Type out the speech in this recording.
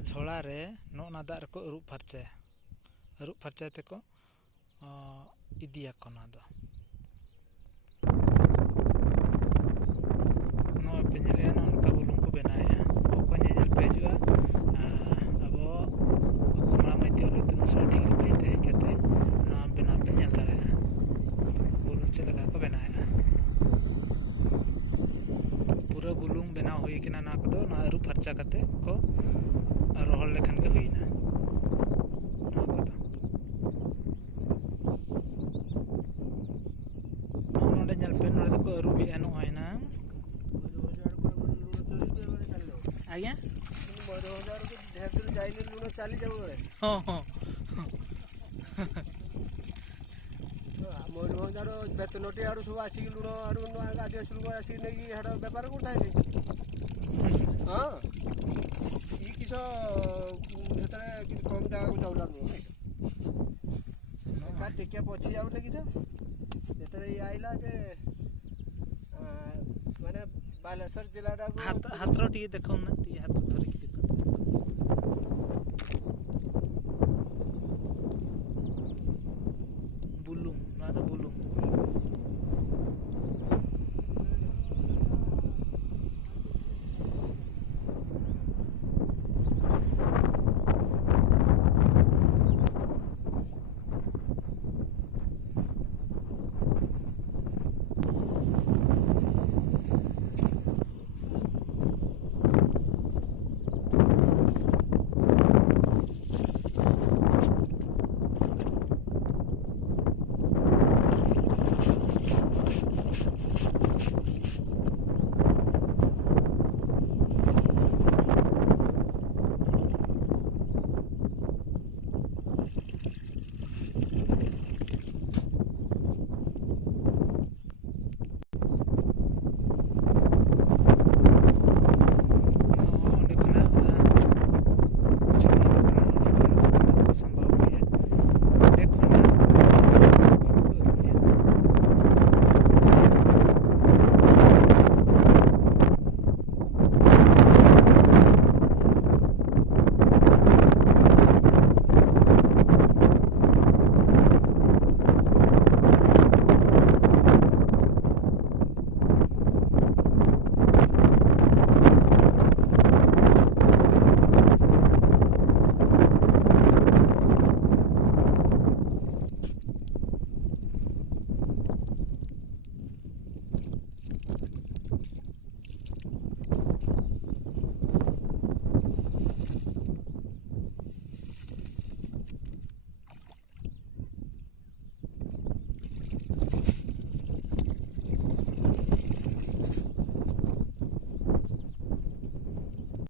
झोला रे नोना दाग रको अरुप फरचाय तेको इदियाको ना दो नो पे नेले नोनका बुलुंग को बनाया को नेल पे हिजुआ अब कमरा मैती ओले तुम शूटिंग पे ते केते ना बना पे नेल दाड़ेगा बुलुंग चे लगा को बनाया पूरा बुलुंग बना हुई किना ना को ना अरुप फरचा कते को रोहल लेखन के हुईना को अरुबी एनो आइना आज्ञा चली जाऊ मयूरभंजार बेतनटी आड़ सब आसिक लुण आड़ आदिवासी लोक आसिक नहीं हाड़ बेपार कर हाँ ये किस कम जगह को चौला टिके पची जाऊे किस जो ये आइला के माने बालेश्वर जिला हाथ रो टी देखो ना टी हाथ धरिक